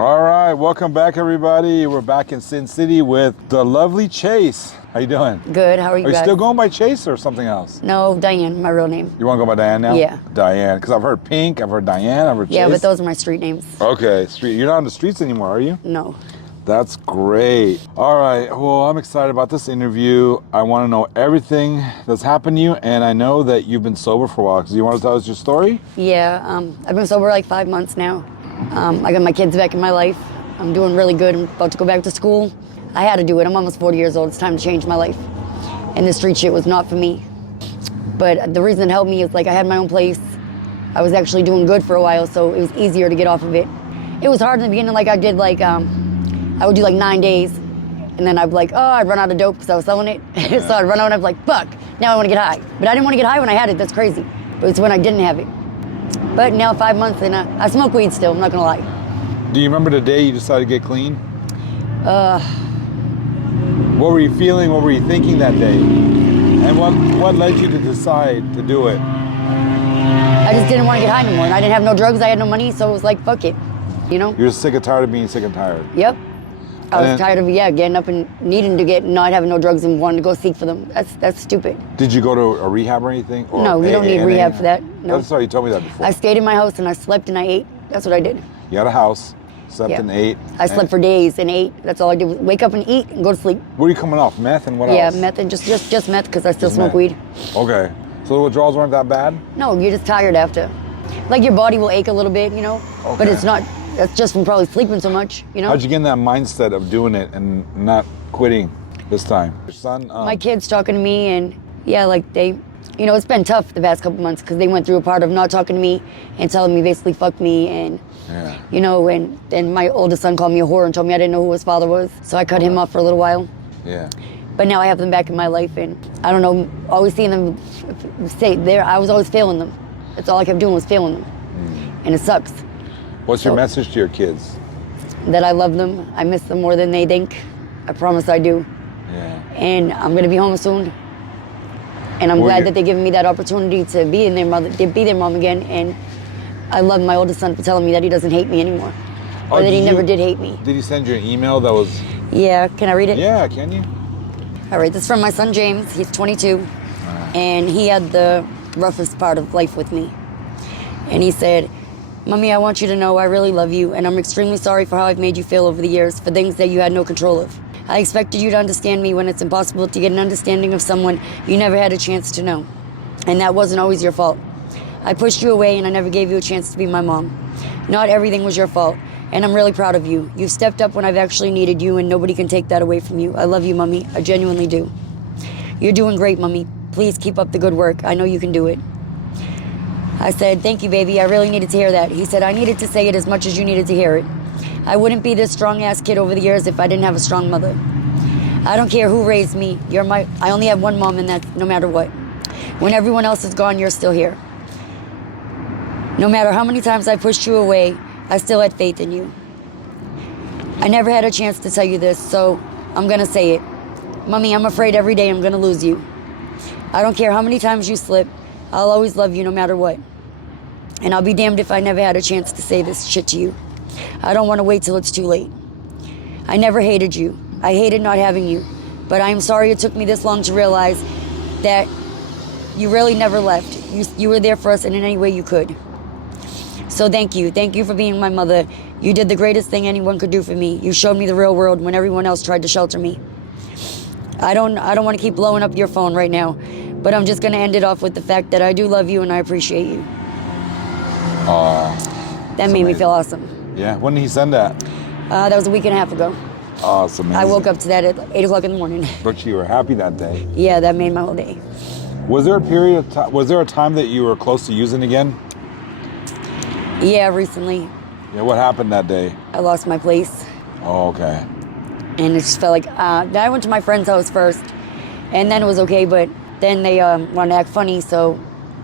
All right, welcome back, everybody. We're back in Sin City with the lovely Chase. How you doing? Good. How are you Are you guys? still going by Chase or something else? No, Diane, my real name. You want to go by Diane now? Yeah. Diane, because I've heard Pink, I've heard Diane, I've heard Chase. Yeah, but those are my street names. Okay, street. You're not on the streets anymore, are you? No. That's great. All right, well, I'm excited about this interview. I want to know everything that's happened to you, and I know that you've been sober for a while. So you want to tell us your story? Yeah, I've been sober like 5 months now. I got my kids back in my life. I'm doing really good. I'm about to go back to school. I had to do it. I'm almost 40 years old. It's time to change my life. And this street shit was not for me. But the reason it helped me is like I had my own place. I was actually doing good for a while, so it was easier to get off of it. It was hard in the beginning, like I did like, I would do like 9 days, and then I'd be like, oh, I'd run out of dope because I was selling it. So I'd run out and I'd be like, fuck, now I want to get high. But I didn't want to get high when I had it, that's crazy. But it's when I didn't have it. But now 5 months and I smoke weed still, I'm not gonna lie. Do you remember the day you decided to get clean? What were you feeling, what were you thinking that day? And what led you to decide to do it? I just didn't want to get high anymore, and I didn't have no drugs, I had no money, so it was like, fuck it, you know? You're sick and tired of being sick and tired. Yep. I was tired of, getting up and needing to get, not having no drugs and wanting to go seek for them. That's stupid. Did you go to a rehab or anything? Or No, you don't need rehab for that. No. I'm sorry, you told me that before. I stayed in my house and I slept and I ate. That's what I did. You had a house, slept and ate. I slept for days and ate. That's all I did was wake up and eat and go to sleep. What are you coming off, meth and what else? Yeah, meth and just meth because I still smoke weed. Okay. So the withdrawals weren't that bad? No, you're just tired after. Like your body will ache a little bit, but it's not. That's just from probably sleeping so much, How'd you get in that mindset of doing it and not quitting this time? Your son? My kids talking to me and like they, it's been tough the past couple months because they went through a part of not talking to me and telling me basically fuck me and, and then my oldest son called me a whore and told me I didn't know who his father was. So I cut him off for a little while. Yeah. But now I have them back in my life and I don't know, always seeing them stay there. I was always failing them. That's all I kept doing was failing them. And it sucks. What's your message to your kids? That I love them. I miss them more than they think. I promise I do. Yeah. And I'm gonna be home soon. And I'm glad that they're giving me that opportunity to be their mom again. And I love my oldest son for telling me that he doesn't hate me anymore. Or that he never did hate me. Did he send you an email that was? Yeah, can I read it? Yeah, can you? All right, this is from my son James. He's 22. And he had the roughest part of life with me. And he said, Mommy, I want you to know I really love you, and I'm extremely sorry for how I've made you feel over the years, for things that you had no control of. I expected you to understand me when it's impossible to get an understanding of someone you never had a chance to know. And that wasn't always your fault. I pushed you away and I never gave you a chance to be my mom. Not everything was your fault, and I'm really proud of you. You've stepped up when I've actually needed you, and nobody can take that away from you. I love you, Mommy. I genuinely do. You're doing great, Mommy. Please keep up the good work. I know you can do it. I said, thank you, baby. I really needed to hear that. He said, I needed to say it as much as you needed to hear it. I wouldn't be this strong-ass kid over the years if I didn't have a strong mother. I don't care who raised me. I only have one mom, and that's no matter what. When everyone else is gone, you're still here. No matter how many times I pushed you away, I still had faith in you. I never had a chance to tell you this, so I'm going to say it. Mommy, I'm afraid every day I'm going to lose you. I don't care how many times you slip. I'll always love you no matter what. And I'll be damned if I never had a chance to say this shit to you. I don't want to wait till it's too late. I never hated you. I hated not having you. But I am sorry it took me this long to realize that you really never left. You were there for us in any way you could. So thank you. Thank you for being my mother. You did the greatest thing anyone could do for me. You showed me the real world when everyone else tried to shelter me. I don't want to keep blowing up your phone right now. But I'm just going to end it off with the fact that I do love you and I appreciate you. That made me feel awesome. Yeah. When did he send that? That was a week and a half ago. Oh, it's amazing. I woke up to that at 8 o'clock in the morning. But you were happy that day. Yeah, that made my whole day. Was there a period of time? Was there a time that you were close to using again? Yeah, recently. Yeah. What happened that day? I lost my place. Oh, okay. And it just felt like I went to my friend's house first, and then it was okay, but then they wanted to act funny, so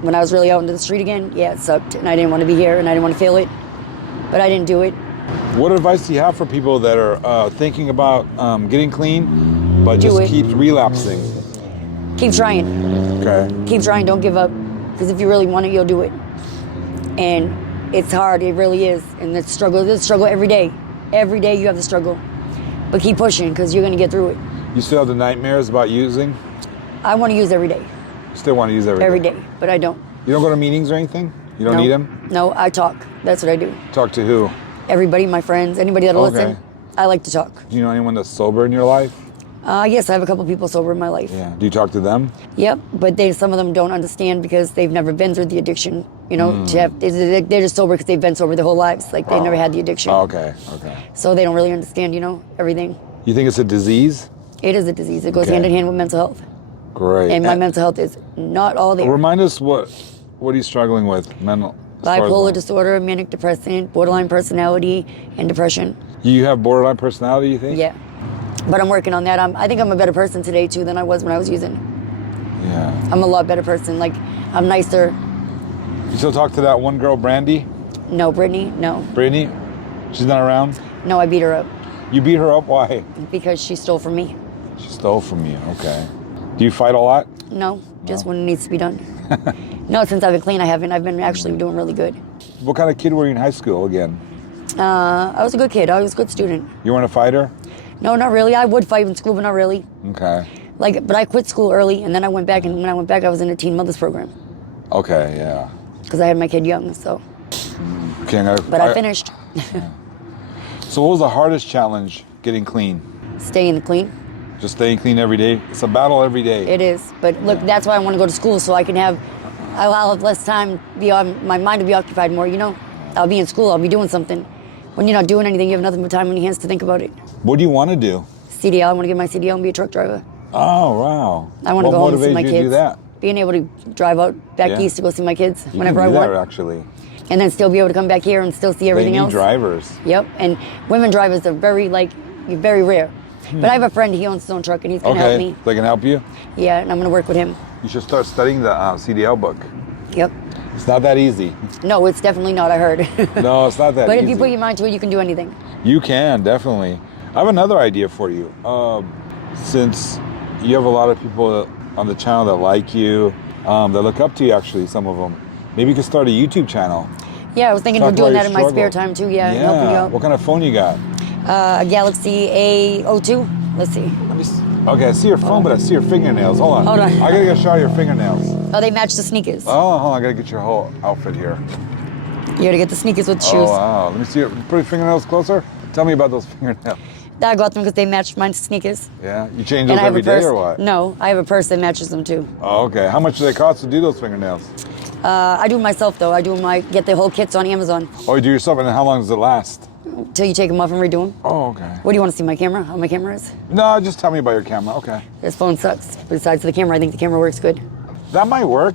when I was really out into the street again, yeah, it sucked, and I didn't want to be here, and I didn't want to feel it, but I didn't do it. What advice do you have for people that are thinking about getting clean, but just keep relapsing? Keep trying. Okay. Keep trying, don't give up, because if you really want it, you'll do it. And it's hard, it really is, and there's struggle every day. Every day you have to struggle. But keep pushing because you're going to get through it. You still have the nightmares about using? I want to use every day. You still want to use every day? But I don't. You don't go to meetings or anything? You don't No. need them? No, I talk. That's what I do. Talk to who? Everybody, my friends, anybody that'll Okay. listen. I like to talk. Do you know anyone that's sober in your life? Yes, I have a couple people sober in my life. Yeah. Do you talk to them? Yep, but some of them don't understand because they've never been through the addiction. You know, they're just sober because they've been sober their whole lives. Like they never had the addiction. Oh, okay. Okay. So they don't really understand, everything. You think it's a disease? It is a disease. It goes Okay. hand in hand with mental health. Great. And my mental health is not all there. Remind us what are you struggling with mental? as far as Bipolar what? disorder, manic depressant, borderline personality, and depression. You have borderline personality, you think? Yeah. But I'm working on that. I think I'm a better person today, too, than I was when I was using. Yeah. I'm a lot better person. Like, I'm nicer. You still talk to that one girl, Brandy? No, Brittany, no. Brittany? She's not around? No, I beat her up You beat her up? Why? because she stole from me. She stole from you. Okay. Do you fight a lot? No, just when it needs to be done. No, since I've been clean, I haven't. I've been actually doing really good. What kind of kid were you in high school again? I was a good kid. I was a good student. You weren't a fighter? No, not really. I would fight in school, but not really. Okay. But I quit school early, and then I went back. And when I went back, I was in a teen mothers program Okay, yeah. because I had my kid young. So, Okay, but I finished So what was the hardest challenge getting clean? staying clean. Just staying clean every day? It's a battle every day. It is, but look, that's why I want to go to school so I'll have less time. My mind will be occupied more. I'll be in school. I'll be doing something. When you're not doing anything, you have nothing but time on your hands to think about it. What do you want to do? CDL. I want to get my CDL and be a truck driver. Oh, wow. I want to go home and see my What motivated kids. you to do that? Being able to drive out back Yeah. east to go see my kids You whenever can I do want, that, actually. and then still be able to come back here and still see everything They need else. drivers. Yep, and women drivers are very rare. But I have a friend. He owns his own truck, and he's gonna help me. They can help you? Yeah, and I'm gonna work with him. You should start studying the CDL book. Yep. It's not that easy. No, it's definitely not. I heard. No, it's not that But easy. if you put your mind to it, you can do anything. You can, definitely. I have another idea for you. Since you have a lot of people on the channel that like you, that look up to you, actually, some of them, maybe you could start a YouTube channel. Yeah, I was thinking Talk of doing about that in your my spare struggle. time too. Yeah, helping you out. What kind of phone you got? A Galaxy A02. Let's see. Let me see. Okay, I see your phone, but I see your fingernails. Hold on. Hold on. I gotta get a shot of your fingernails. Oh, they match the sneakers. Oh, hold on. I gotta get your whole outfit here. You gotta get the sneakers with the shoes. Oh, wow. Let me see your pretty fingernails closer. Tell me about those fingernails. I got them because they matched my sneakers. Yeah? You change And those I have every a day purse. or what? No, I have a purse that matches them too. Oh, okay. How much do they cost to do those fingernails? I do it myself though. Get the whole kits on Amazon Oh, you do yourself, and then how long does it last? till you take them off and redo them. Oh, okay. What do you want to see? My camera? How my camera is? No, just tell me about your camera. Okay. This phone sucks. Besides the camera, I think the camera works good. That might work,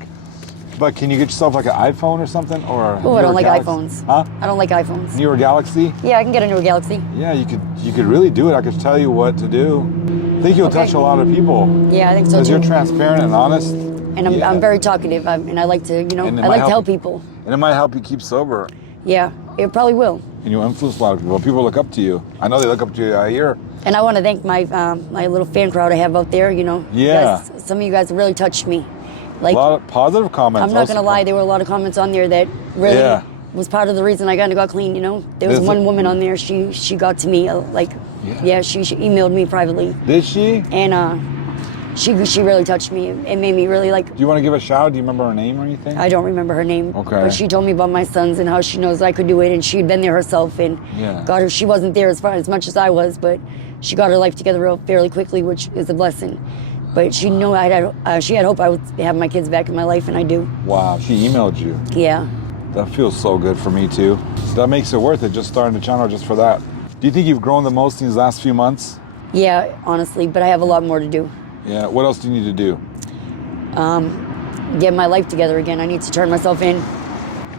but can you get yourself like an iPhone or something? Or Oh, I don't like Galaxy? iPhones. Huh? I don't like iPhones. Newer Galaxy? Yeah, I can get a newer Galaxy. Yeah, you could really do it. I could tell you what to do. I think you'll Okay. touch a lot of people. Yeah, I think so Because too. you're transparent and honest. And I'm very talkative, and I like to, And it I might like to help help you. people. And it might help you keep sober. Yeah, it probably will. And you'll influence a lot of people. People look up to you. I know they look up to you. I hear. And I want to thank my little fan crowd I have out there. You Yeah. guys, some of you guys really touched me. A lot of positive comments. I'm not also. gonna lie, there were a lot of comments on there that really Yeah. was part of the reason I got clean. There was There's one a- woman on there. She got to me she emailed me privately, Did she? and she really touched me. It made me really Do you want to give a shout out? Do you remember her name or anything? I don't remember her name, Okay. but she told me about my sons and how she knows I could do it, and she'd been there herself, and Yeah. got her. She wasn't there as much as I was, but she got her life together fairly quickly, which is a blessing. But she knew she had hope I would have my kids back in my life, and I do. Wow, she emailed you. Yeah. That feels so good for me too. That makes it worth it, just starting the channel just for that. Do you think you've grown the most in these last few months? Yeah, honestly, but I have a lot more to do. Yeah. What else do you need to do? Get my life together again. I need to turn myself in.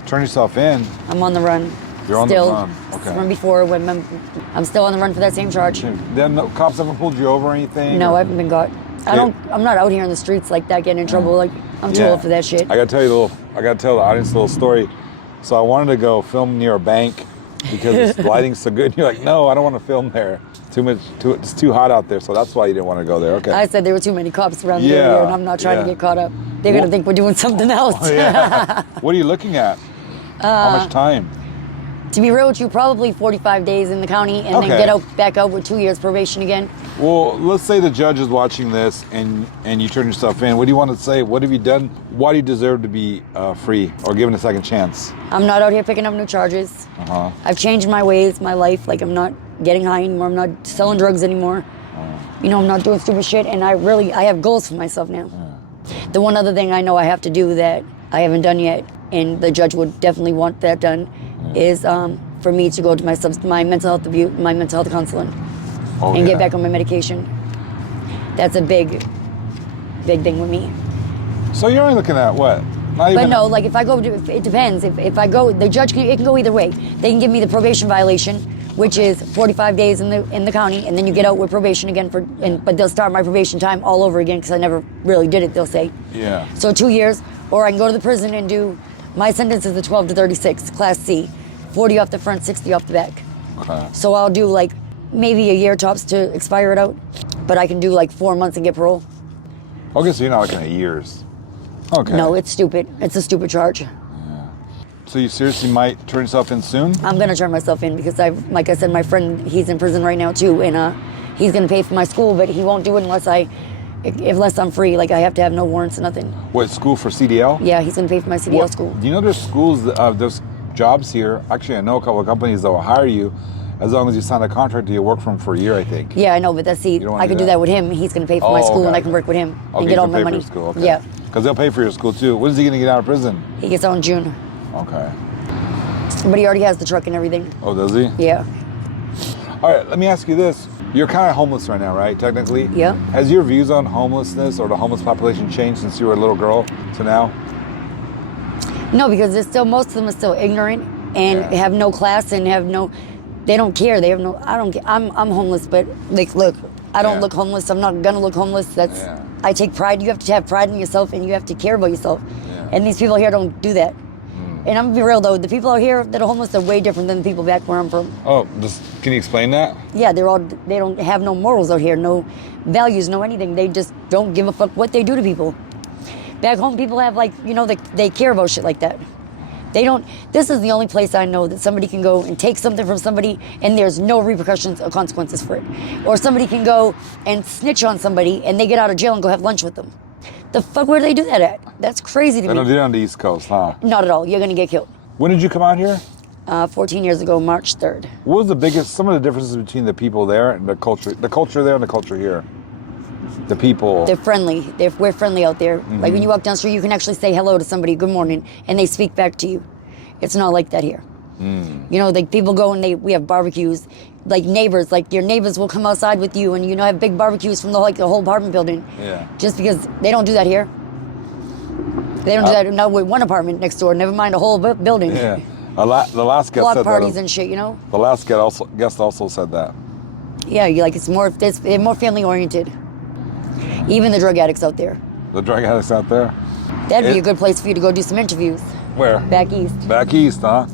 Turn yourself in. I'm on the run. You're on the still, run. Okay. From before, I'm still on the run for that same charge. Then no cops haven't pulled you over or anything? No, or- I haven't been caught. I'm not out here in the streets like that getting in trouble. Like, I'm too Yeah. old for that shit. I gotta tell the audience a little story. So I wanted to go film near a bank because the lighting's so good. You're like, no, I don't want to film there. It's too hot out there. So that's why you didn't want to go there. Okay. I said there were too many cops around the Yeah, area, and I'm not trying to yeah. get caught up. They're gonna think we're doing something else. Yeah. What are you looking at? How much time? To be real with you, probably 45 days in the county and then Okay. get out back out with 2 years probation again. Well, let's say the judge is watching this and you turn yourself in. What do you want to say? What have you done? Why do you deserve to be free or given a second chance? I'm not out here picking up new charges. Uh-huh. I've changed my ways, my life. Like, I'm not getting high anymore. I'm not selling drugs anymore. You know, I'm not doing stupid shit. And I have goals for myself now. The one other thing I know I have to do that I haven't done yet, and the judge would definitely want that done, is for me to go to my mental health counseling and get back on my medication. That's a big thing with me. So you're only looking at what? Not But even. no, like if I go, it depends. If I go, the judge it can go either way. They can give me the probation violation, which is 45 days in the county, and then you get out with probation again but they'll start my probation time all over again because I never really did it. They'll say. Yeah. So 2 years, or I can go to the prison and do. My sentence is a 12 to 36, Class C, 40 off the front, 60 off the back. Okay. So I'll do like maybe a year tops to expire it out, but I can do like 4 months and get parole. Okay, so you're not looking at years. Okay. No, it's stupid. It's a stupid charge. So you seriously might turn yourself in soon? I'm gonna turn myself in because like I said, my friend, he's in prison right now too, and he's gonna pay for my school, but he won't do it unless I'm free. Like I have to have no warrants or nothing. What, school for CDL? Yeah, he's gonna pay for my CDL school. Do you know there's schools, there's jobs here. Actually, I know a couple of companies that will hire you as long as you sign a contract and you work for them for a year, I think. Yeah, I know, but I could do that with him. He's gonna pay for my school, and I can work with him and get all my money. School, okay. Yeah. Because they'll pay for your school too. When is he going to get out of prison? He gets out in June, Okay. but he already has the truck and everything. Oh, does he? Yeah. All right, let me ask you this. You're kind of homeless right now, right? Technically? Yeah. Has your views on homelessness or the homeless population changed since you were a little girl to now? No, because most of them are still ignorant and have no class and they don't care. They have no. I'm homeless, but like, look, I don't look homeless. I'm not gonna look homeless. I take pride. You have to have pride in yourself, and you have to care about yourself. Yeah. And these people here don't do that. And I'm gonna be real though, the people out here that are homeless are way different than the people back where I'm from. Oh, can you explain that? Yeah, they don't have no morals out here, no values, no anything. They just don't give a fuck what they do to people. Back home, people have they care about shit like that. They don't. This is the only place I know that somebody can go and take something from somebody and there's no repercussions or consequences for it. Or somebody can go and snitch on somebody and they get out of jail and go have lunch with them. The fuck, where do they do that at? That's crazy to They me. don't do it on the East Coast, huh? Not at all. You're gonna get killed. When did you come out here? 14 years ago, March 3rd. What was some of the differences between the people there and the culture there and the culture here? The people. They're friendly. We're friendly out there. Like when you walk down the street, you can actually say hello to somebody, good morning, and they speak back to you. It's not like that here. You know, like people go and we have barbecues. Like neighbors, like your neighbors will come outside with you and have big barbecues from the whole apartment building. Yeah. Just because they don't do that here. They don't do that not with one apartment next door, never mind a whole building. Yeah. The last guest Block said parties that. and shit, The last guest also said that. Yeah, they're more family oriented. Even the drug addicts out there. The drug addicts out there. That'd be a good place for you to go do some interviews. Where? Back east. Back east, huh?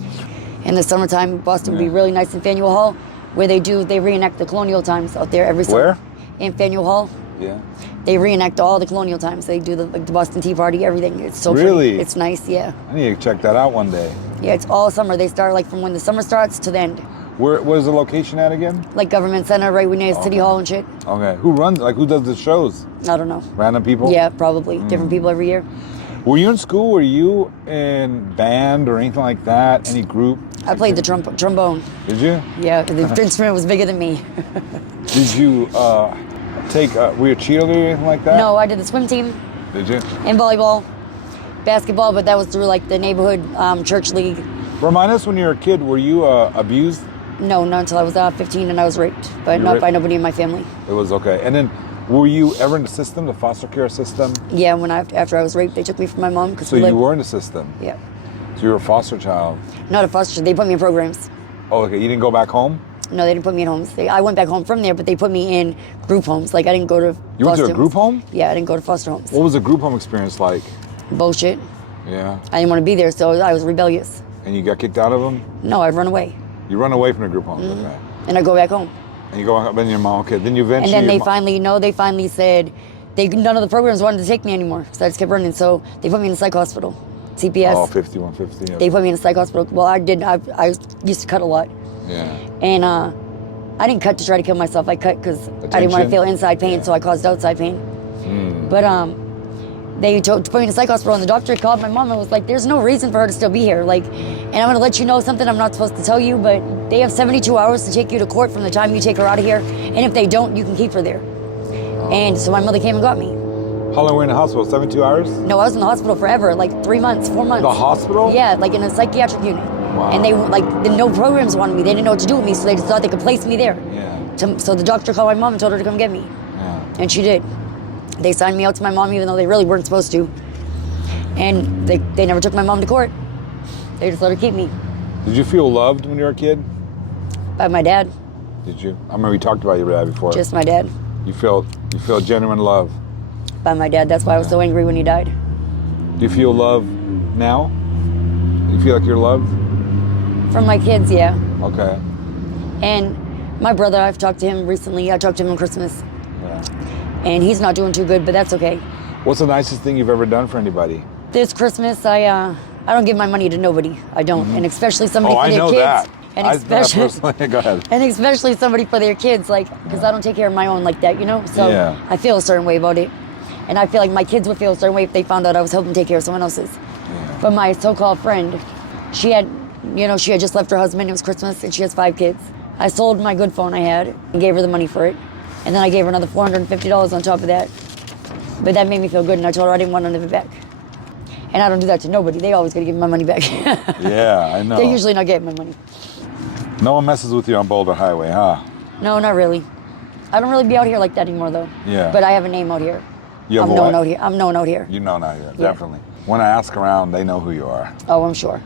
In the summertime, Boston would be really nice in Faneuil Hall, where they reenact the colonial times out there every summer. Where? In Faneuil Hall. Yeah. They reenact all the colonial times. They do the Boston Tea Party, everything. It's so Really? pretty. It's nice, yeah. I need to check that out one day. Yeah, it's all summer. They start like from when the summer starts to the end. Where's the location at again? Like Government Center, right near City Hall and shit. Okay. Who does the shows? I don't know. Random people? Yeah, probably. Different people every year. Were you in school? Were you in band or anything like that? Any group? I played the trombone. Did you? Yeah, the instrument was bigger than me. Did you were you a cheerleader or anything like that? No, I did the swim team Did you? and volleyball, basketball, but that was through like the neighborhood church league. Remind us, when you were a kid, were you abused? No, not until I was 15 and I was raped, but not by nobody in my family. It was okay. And then, were you ever in the system, the foster care system? Yeah, after I was raped, they took me from my mom. So you were in the system? Yeah. So you were a foster child? Not a foster. They put me in programs. Oh, okay. You didn't go back home? No, they didn't put me in homes. I went back home from there, but they put me in group homes. Like I didn't go to. You went to a group home? Yeah, I didn't go to foster homes. What was the group home experience like? Bullshit. Yeah. I didn't want to be there, so I was rebellious. And you got kicked out of them? No, I'd run away. You run away from the group home, okay. And I go back home. And you go up, and your mom, okay. Then you eventually. And then they finally said, none of the programs wanted to take me anymore, so I just kept running. So they put me in a psych hospital. CPS. Oh, 5150. They put me in a psych hospital. Well, I used to cut a lot. Yeah. And I didn't cut to try to kill myself. I cut because I didn't want to feel inside pain, so I caused outside pain. But they put me in a psych hospital, and the doctor called my mom and was like, there's no reason for her to still be here. Like, and I'm going to let you know something I'm not supposed to tell you, but they have 72 hours to take you to court from the time you take her out of here. And if they don't, you can keep her there. And so my mother came and got me. How long were you in the hospital? 72 hours? No, I was in the hospital forever, like 3 months, 4 months. The hospital? Yeah, like in a psychiatric unit. Wow. And they no programs wanted me. They didn't know what to do with me, so they just thought they could place me there. Yeah. So the doctor called my mom and told her to come get me. Yeah. And she did. They signed me out to my mom even though they really weren't supposed to. And they never took my mom to court. They just let her keep me. Did you feel loved when you were a kid? By my dad. Did you? I remember we talked about your dad before. Just my dad. You feel genuine love. By my dad. That's why I was so angry when he died. Do you feel love now? You feel like you're loved? From my kids, yeah. Okay. And my brother, I've talked to him recently. I talked to him on Christmas. Yeah. And he's not doing too good, but that's okay. What's the nicest thing you've ever done for anybody? This Christmas, I don't give my money to nobody. I don't. And especially somebody for their kids. That. And especially, go ahead. And especially somebody for their kids, like, because I don't take care of my own like that, you know? So Yeah. I feel a certain way about it. And I feel like my kids would feel a certain way if they found out I was helping take care of someone else's. Yeah. But my so-called friend, she had just left her husband. It was Christmas, and she has 5 kids. I sold my good phone I had and gave her the money for it. And then I gave her another $450 on top of that. But that made me feel good, and I told her I didn't want none of it back. And I don't do that to nobody. They always got to give me my money back. Yeah, I know. They're usually not getting my money. No one messes with you on Boulder Highway, huh? No, not really. I don't really be out here like that anymore, though. Yeah. But I have a name out here. You have I'm a known what? out here. I'm known out here. You know now, yeah, Yeah. definitely. When I ask around, they know who you are. Oh, I'm sure.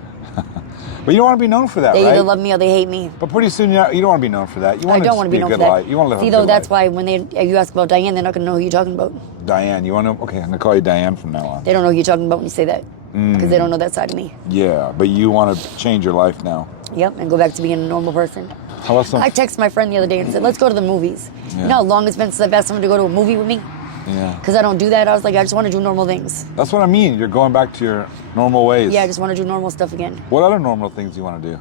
But you don't want to be known for that, They right? either love me or they hate me. But pretty soon you don't want to be known for that. You want I don't want to be a known good for that. life. You want to live See, a though, good that's life. why when you ask about Diane, they're not going to know who you're talking about. Diane, you want to? Okay, I'm going to call you Diane from now on. They don't know who you're talking about when you say that. Because they don't know that side of me. Yeah, but you want to change your life now. Yep, and go back to being a normal person. How about some? I texted my friend the other day and said, let's go to the movies. Yeah. You know how long it's been since I've asked someone to go to a movie with me? Yeah. Because I don't do that. I was like, I just want to do normal things. That's what I mean. You're going back to your normal ways. Yeah, I just want to do normal stuff again. What other normal things do you want to do?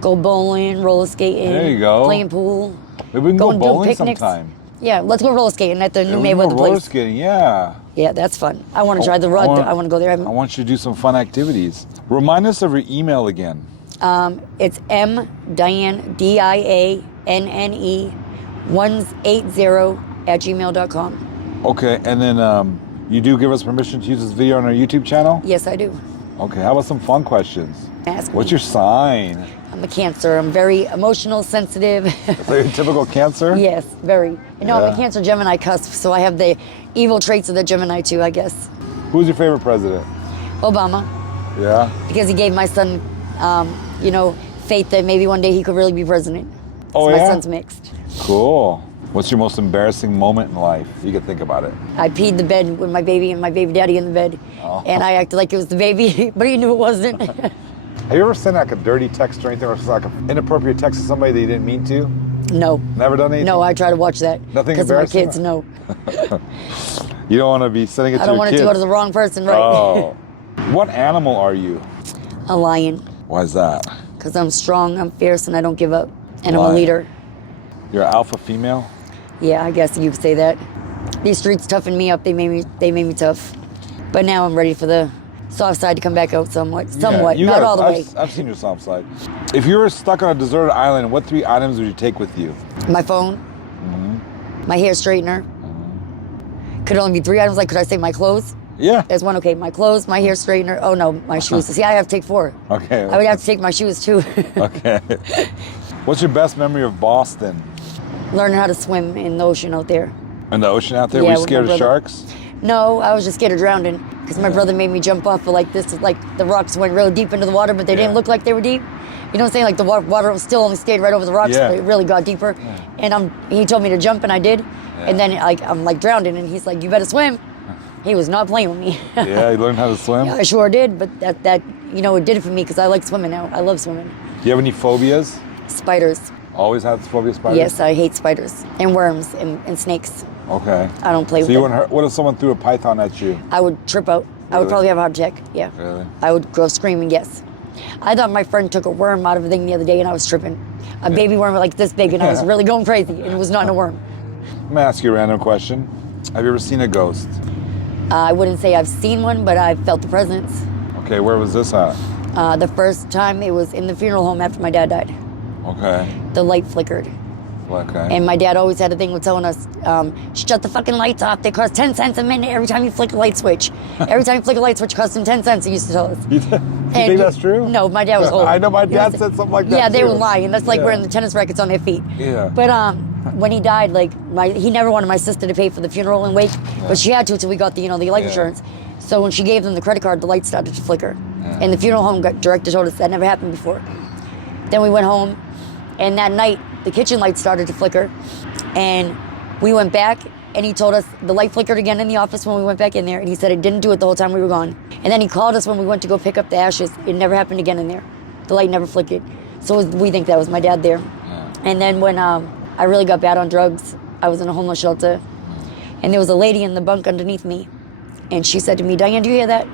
Go bowling, roller skating. There you go. Playing pool. Maybe we can go and do bowling picnics. sometime. Yeah, let's go roller skating at the new Yeah, we can go Mayweather roller place. skating, yeah. Yeah, that's fun. I want to try the rug. I want to go there. I want you to do some fun activities. Remind us of your email again. It's mdiane, DIANNE, 180 @gmail.com. Okay, and then you do give us permission to use this video on our YouTube channel? Yes, I do. Okay, how about some fun questions? Ask What's me. your sign? I'm a Cancer. I'm very emotional, sensitive. Is that your typical Cancer? Yes, very. You know, I'm Yeah. a Cancer Gemini cusp, so I have the evil traits of the Gemini too, I guess. Who's your favorite president? Obama, Yeah? because he gave my son, faith that maybe one day he could really be president. Oh, So my yeah? son's mixed. Cool. What's your most embarrassing moment in life? You can think about it. I peed the bed with my baby and my baby daddy in the bed, and I acted like it was the baby, but he knew it wasn't. Have you ever sent like a dirty text or anything, or just like an inappropriate text to somebody that you didn't mean to? No. Never done anything? No, I try to watch that. Nothing because my embarrassing? kids know. You don't want to be sending it to I your don't want kids. it to go to the wrong person, right? Oh. What animal are you? A lion, Why is that? because I'm strong, I'm fierce, and I don't give up, and I'm Lion. a leader. You're an alpha female? Yeah, I guess you could say that. These streets toughened me up. They made me tough. But now I'm ready for the soft side to come back out somewhat. Yeah, you not got- all the way. I've seen your soft side. If you were stuck on a deserted island, what 3 items would you take with you? My phone, Mm-hmm. my hair straightener. Could it only be 3 items? Like, could I say my clothes? Yeah. There's one. Okay, my clothes, my hair straightener. Oh no, my shoes. See, I have to take 4. Okay. I would have to take my shoes too. Okay. What's your best memory of Boston? Learning how to swim in the ocean out there. In the ocean out there? Yeah, Were you with scared my of brother. sharks? No, I was just scared of drowning because my brother made me jump off of like this. Like the rocks went real deep into the water, but they Yeah. didn't look like they were deep. You know what I'm saying? Like the water was still only stayed right over the rocks, Yeah. but it really got deeper. And he told me to jump, and I did. Yeah. And then I'm like drowning, and he's like, "You better swim." He was not playing with me. Yeah, you learned how to swim? Yeah, I sure did, but that it did it for me because I like swimming now. I love swimming. Do you have any phobias? Spiders. Always had phobia of spiders? Yes, I hate spiders and worms and snakes. Okay. I don't play So with you them. wouldn't hurt, what if someone threw a python at you? I would trip out. I would probably have a heart attack. Yeah. Really? I would go screaming. Yes. I thought my friend took a worm out of a thing the other day, and I was tripping. A baby worm like this big, and I was really going crazy, and it was not a worm. Let me ask you a random question. Have you ever seen a ghost? I wouldn't say I've seen one, but I've felt the presence. Okay, where was this at? The first time it was in the funeral home after my dad died. Okay. The light flickered. Okay. And my dad always had a thing with telling us, shut the fucking lights off. They cost 10 cents a minute every time you flick a light switch. Every time you flick a light switch, it costs him 10 cents, he used to tell us. You think that's true? No, my dad was old. I know my dad said something like that. Yeah, they too. were lying. That's like wearing the tennis rackets on their feet. Yeah. But when he died, like he never wanted my sister to pay for the funeral and wake, but she had to until we got the the life insurance. So when she gave them the credit card, the lights started to flicker. And the funeral home director told us that never happened before. Then we went home, and that night the kitchen lights started to flicker, and we went back, and he told us the light flickered again in the office when we went back in there, and he said it didn't do it the whole time we were gone. And then he called us when we went to go pick up the ashes. It never happened again in there. The light never flickered. So we think that was my dad there. Yeah. And then when I really got bad on drugs, I was in a homeless shelter, and there was a lady in the bunk underneath me, and she said to me, "Diane, do you hear that?"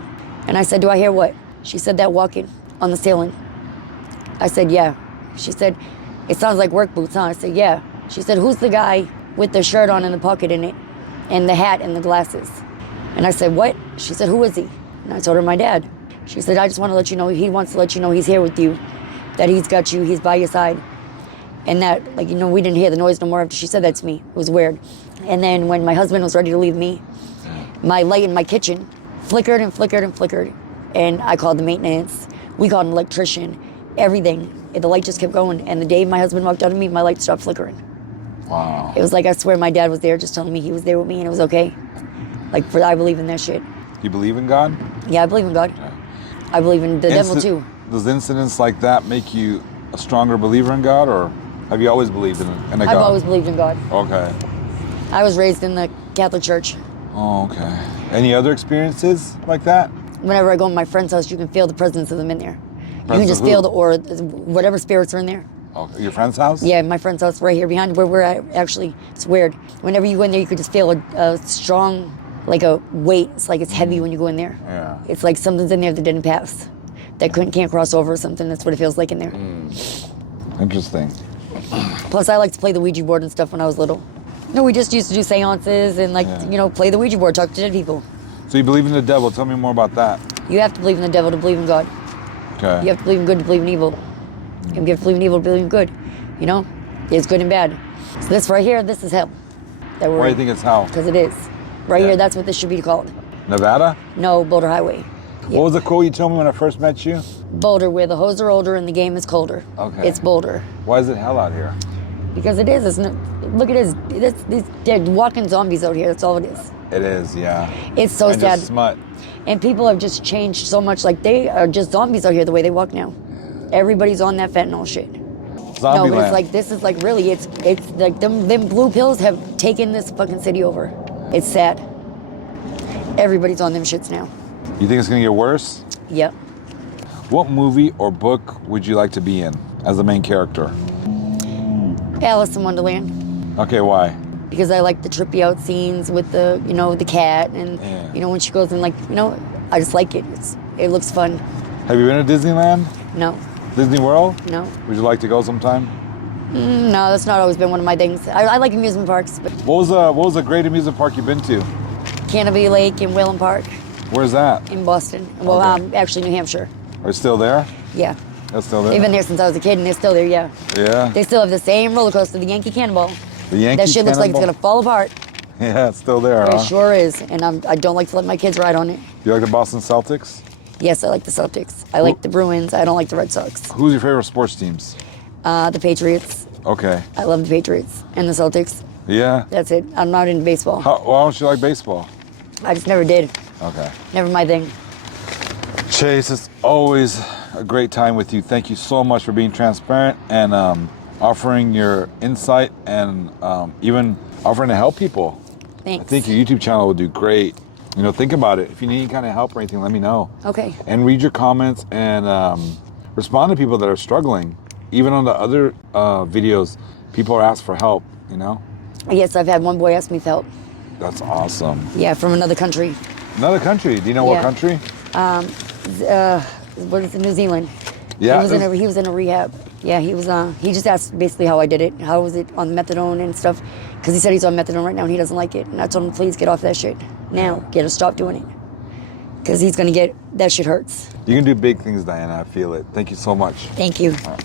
And I said, "Do I hear what?" She said, "That walking on the ceiling." I said, "Yeah." She said, "It sounds like work boots, huh?" I said, "Yeah." She said, "Who's the guy with the shirt on and the pocket in it and the hat and the glasses?" And I said, "What?" She said, "Who is he?" And I told her, "My dad." She said, "I just want to let you know, he wants to let you know he's here with you, that he's got you, he's by your side." And that, we didn't hear the noise no more after she said that to me. It was weird. And then when my husband was ready to leave me, my light in my kitchen flickered and flickered and flickered. And I called the maintenance. We called an electrician, everything. And the light just kept going. And the day my husband walked out of me, my light stopped flickering. Wow. It was like I swear my dad was there just telling me he was there with me and it was okay. I believe in that shit. You believe in God? Yeah, I believe in God. Yeah. I believe in the devil too. Does incidents like that make you a stronger believer in God, or have you always believed in a God? I've always believed in God. Okay. I was raised in the Catholic Church. Oh, okay. Any other experiences like that? Whenever I go to my friend's house, you can feel the presence of them in there. You can just feel the aura, whatever spirits are in there. Okay. Your friend's house? Yeah, my friend's house right here behind where we're at. Actually, it's weird. Whenever you go in there, you could just feel a strong, like a weight. It's like it's heavy when you go in there. Yeah. It's like something's in there that didn't pass, that can't cross over or something. That's what it feels like in there. Interesting. Plus, I like to play the Ouija board and stuff when I was little. No, we just used to do seances and play the Ouija board, talk to dead people. So you believe in the devil? Tell me more about that. You have to believe in the devil to believe in God. Okay. You have to believe in good to believe in evil. You have to believe in evil to believe in good. There's good and bad. So this right here, this is hell. Why do you think it's hell? Because it is. Right here, that's what this should be called. Nevada? No, Boulder Highway. Yeah. What was the quote you told me when I first met you? Boulder, where the hoes are older and the game is colder. Okay. It's Boulder. Why is it hell out here? Because it is. Look at this. They're walking zombies out here. That's all it is. It is, yeah. It's so and sad. Just smut. And people have just changed so much. Like, they are just zombies out here the way they walk now. Everybody's on that fentanyl shit. Zombie no, land. it's like, this is like really, it's like them blue pills have taken this fucking city over. It's sad. Everybody's on them shits now. You think it's gonna get worse? Yep. What movie or book would you like to be in as the main character? Alice in Wonderland. Okay, why? Because I like the trippy out scenes with the, the cat and, when she goes in, I just like it. It looks fun. Have you been to Disneyland? No. Disney World? No. Would you like to go sometime? No, that's not always been one of my things. I like amusement parks. But What was a great amusement park you've been to? Canopy Lake in Whalen Park. Where's that? In Boston. Well, actually New Hampshire. Are you still there? Yeah. That's still there? They've been there since I was a kid, and they're still there, yeah. Yeah? They still have the same roller coaster, the Yankee Cannonball. The Yankee That shit looks like it's Cannonball? gonna fall apart. Yeah, it's still there, It huh? sure is, and I don't like to let my kids ride on it. Do you like the Boston Celtics? Yes, I like the Celtics. I like the Bruins. I don't like the Red Sox. Who's your favorite sports teams? The Patriots. Okay. I love the Patriots and the Celtics. Yeah? That's it. I'm not into baseball. Why don't you like baseball? I just never did. Okay. Never my thing. Chase, it's always a great time with you. Thank you so much for being transparent and offering your insight and even offering to help people. Thanks. I think your YouTube channel will do great. Think about it. If you need any kind of help or anything, let me know. Okay. And read your comments and respond to people that are struggling. Even on the other videos, people are asked for help, Yes, I've had one boy ask me for help. That's awesome. Yeah, from another country. Another country. Do you know what Yeah. country? What is it? New Zealand. Yeah. He was in a rehab. Yeah, he was. He just asked basically how I did it. How was it on methadone and stuff? Because he said he's on methadone right now and he doesn't like it. And I told him, please get off that shit now. Get to stop doing it. Because he's gonna get that shit hurts. You can do big things, Diana. I feel it. Thank you so much. Thank you. All right.